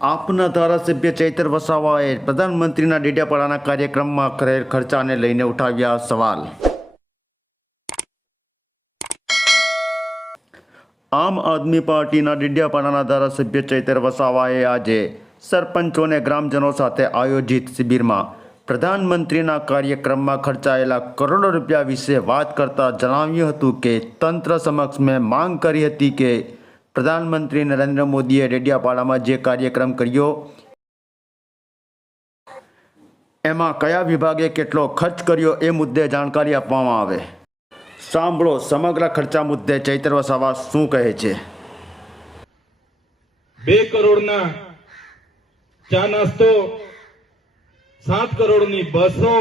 આપના ધારાસભ્ય ચૈતર વસાવાએ પ્રધાનમંત્રીના ડેડિયાપાડાના કાર્યક્રમમાં કરેલ ખર્ચાને લઈને ઉઠાવ્યા સવાલ। આમ આદમી પાર્ટીના ડેડિયાપાડાના ધારાસભ્ય ચૈતર વસાવાએ આજે સરપંચો અને ગ્રામજનો સાથે આયોજિત શિબિરમાં પ્રધાનમંત્રીના કાર્યક્રમમાં ખર્ચાયેલા કરોડો રૂપિયા વિશે વાત કરતા જણાવ્યું હતું કે તંત્ર સમક્ષ મેં માંગ કરી હતી કે પ્રધાનમંત્રી નરેન્દ્ર મોદીએ ડેડિયાપાડામાં જે કાર્યક્રમ કર્યો એમાં કયા વિભાગે કેટલો ખર્ચ કર્યો એ મુદ્દે જાણકારી આપવામાં આવે। સાંભળો સમગ્ર ખર્ચા મુદ્દે ચૈતર વસાવા શું કહે છે। 2 કરોડના ચા નાસ્તો, 7 કરોડની બસો,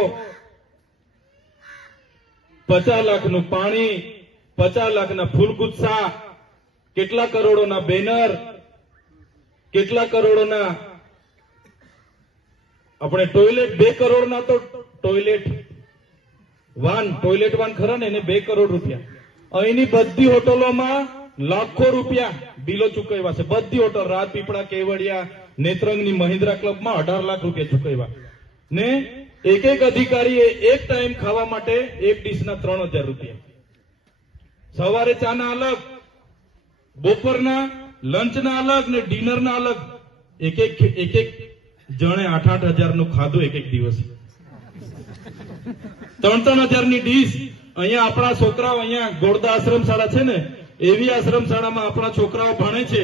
50 લાખનું પાણી, 50 લાખના ફૂલગુચ્છા, કેટલા કરોડોના બેનર, કેટલા કરોડોના આપણે ટોયલેટ, 2 કરોડના તો ટોયલેટ વાન ખરા ને એને 2 કરોડ રૂપિયા। અહીંની બધી હોટલોમાં લાખો રૂપિયા બિલો ચૂકવ્યા છે। બધી હોટલ, રાજપીપળા, કેવડિયા, નેત્રંગની મહિન્દ્રા ક્લબમાં 18 લાખ રૂપિયા ચૂકવ્યા ને એક અધિકારીએ એક ટાઈમ ખાવા માટે એક ડીશના 3000 રૂપિયા। સવારે ચાના અલગ, બપોરના લંચના અલગ ને ડિનરના અલગ। એક જણે 8,000 નું ખાધું એક દિવસ। 3,000 ની ડીશ। અહીંયા આપણા છોકરાઓ, અહીંયા ગોળદા આશ્રમ શાળા છે ને, એવી આશ્રમ શાળામાં આપણા છોકરાઓ ભણે છે,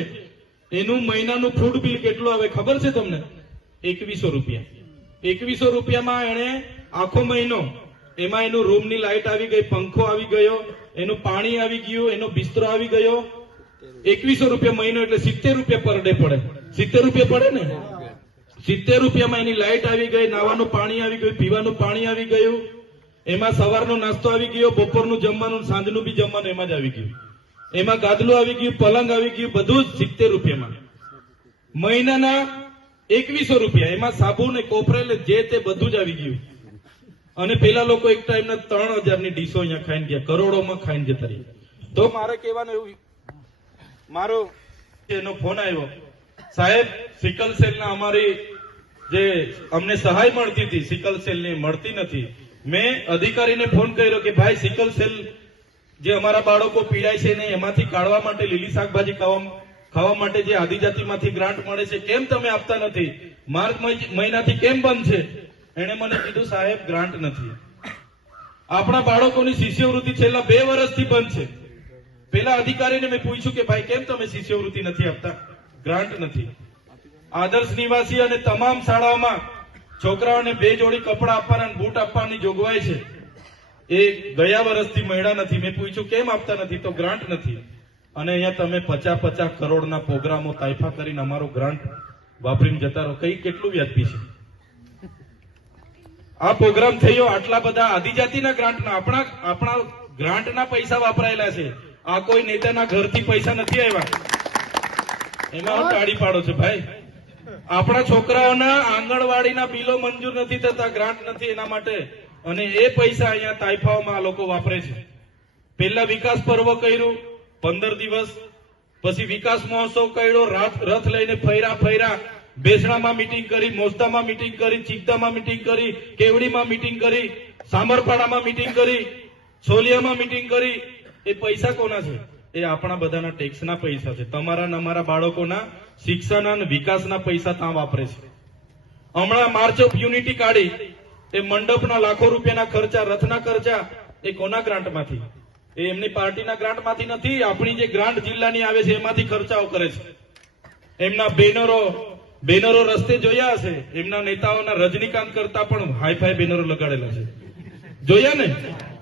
એનું મહિનાનું ફૂડ બિલ કેટલું આવે ખબર છે તમને? 2100 રૂપિયા। 2100 રૂપિયામાં એને આખો મહિનો, એમાં એનું રૂમની લાઈટ આવી ગઈ, પંખો આવી ગયો, એનું પાણી આવી ગયું, એનો બિસ્તરો આવી ગયો। 2100 રૂપિયા મહિનો એટલે 70 રૂપિયા પર ડે પડે। 70 રૂપિયા પડે ને? 70 રૂપિયામાં એની લાઈટ આવી ગઈ, નાવાનું પાણી આવી ગયું, પીવાનું પાણી આવી ગયું, એમાં સવારનો નાસ્તો આવી ગયો, બપોરનું જમવાનું, સાંજનું બી જમવાનું એમાં જ આવી ગયું, એમાં ગાદલું આવી ગયું, પલંગ આવી ગયું, બધું જ 70 રૂપિયામાં। મહિનાના 2100 રૂપિયા, એમાં સાબુ ને કોપરેલ જે તે બધું જ આવી ગયું। અને પેલા લોકો એક ટાઈમના 3000 ની ડીશો અહીંયા ખાઈને ગયા, કરોડોમાં ખાઈને જતા રહ્યા। તો મારે કહેવાનું એવું, મારો એનો ફોન આવ્યો, સાહેબ સિકલ સેલના અમારી જે અમને સહાય મળતી હતી, સિકલ સેલની મળતી નથી। મેં અધિકારીને ફોન કર્યો કે ભાઈ સિકલ સેલ જે અમારા બાળકો પીડાય છે ને એમાંથી કાઢવા માટે, લીલી શાકભાજી ખાવા માટે જે આદિજાતિમાંથી ગ્રાન્ટ મળે છે, કેમ તમે આપતા નથી? માર્ચ મહિનાથી કેમ બંધ છે? એને મને કીધું સાહેબ ગ્રાન્ટ નથી। આપણા બાળકોની શિષ્યવૃત્તિ છેલ્લા 2 વર્ષથી બંધ છે। પેલા અધિકારીને મેં પૂછ્યું કે ભાઈ કેમ તમે શિષ્યવૃત્તિ નથી આપતા? ગ્રાન્ટ નથી। આદર્શ નિવાસી અને તમામ શાળાઓમાં છોકરાઓને 2 જોડી કપડા આપવાના, બૂટ આપવાની જોગવાઈ છે, એ ગયા વર્ષથી મળ્યા નથી। મેં પૂછ્યું કેમ આપતા નથી? તો ગ્રાન્ટ નથી। અને અહીંયા તમે 50 કરોડના પ્રોગ્રામો તાઇફા કરીને અમારો ગ્રાન્ટ વાપરીને જતા રહો, કઈ કેટલું વ્યાજબી છે? આ પ્રોગ્રામ થયો આટલા બધા આદિજાતિના ગ્રાન્ટના, આપણા ગ્રાન્ટના પૈસા વાપરાયેલા છે। આ કોઈ નેતાના ઘરથી પૈસા નથી આવ્યા। એમાં હું તાળી પાડો છો ભાઈ? આપણા છોકરાઓના આંગણવાડીના બિલો મંજૂર નથી થતા, ગ્રાન્ટ નથી એના માટે, અને એ પૈસા અહીંયા તાઇફાઓમાં આ લોકો વાપરે છે। પહેલા વિકાસ પર્વ કર્યું 15 દિવસ, પછી વિકાસ મહોત્સવ કર્યો, રથ લઈને ફર્યા, બેસણામાં મીટિંગ કરી, મોસ્તામાં મીટિંગ કરી, ચીકદામાં મીટિંગ કરી, કેવડીમાં મીટિંગ કરી, સામરપાડામાં મીટિંગ કરી, છોલિયામાં મીટિંગ કરી। એ પૈસા કોના છે? એ આપણા બધાના ટેક્સના પૈસા છે। તમારા ને અમારા બાળકોના શિક્ષણના અને વિકાસના પૈસા ત્યાં વાપરે છે। હમણાં માર્ચ ઓફ યુનિટી કાઢી, એ મંડપના લાખો રૂપિયાના ખર્ચા, રથના ખર્ચા, એ કોના ગ્રાન્ટમાંથી? એ એમની પાર્ટીના ગ્રાન્ટમાંથી નથી, આપણી જે ગ્રાન્ટ જિલ્લાની આવે છે એમાંથી ખર્ચાઓ કરે છે। એમના બેનરો રસ્તે જોયા હશે, એમના નેતાઓના રજનીકાંત કરતા પણ હાઈફાઈ બેનરો લગાડેલા છે, જોયા ને?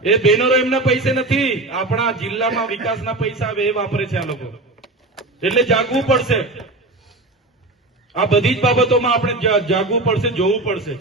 એ બેનરો એમના પૈસે નથી, આપણા જિલ્લામાં વિકાસના પૈસા આવે એ વાપરે છે આ લોકો। એટલે જાગવું પડશે, આ બધી જ બાબતોમાં આપણે જાગવું પડશે, જોવું પડશે।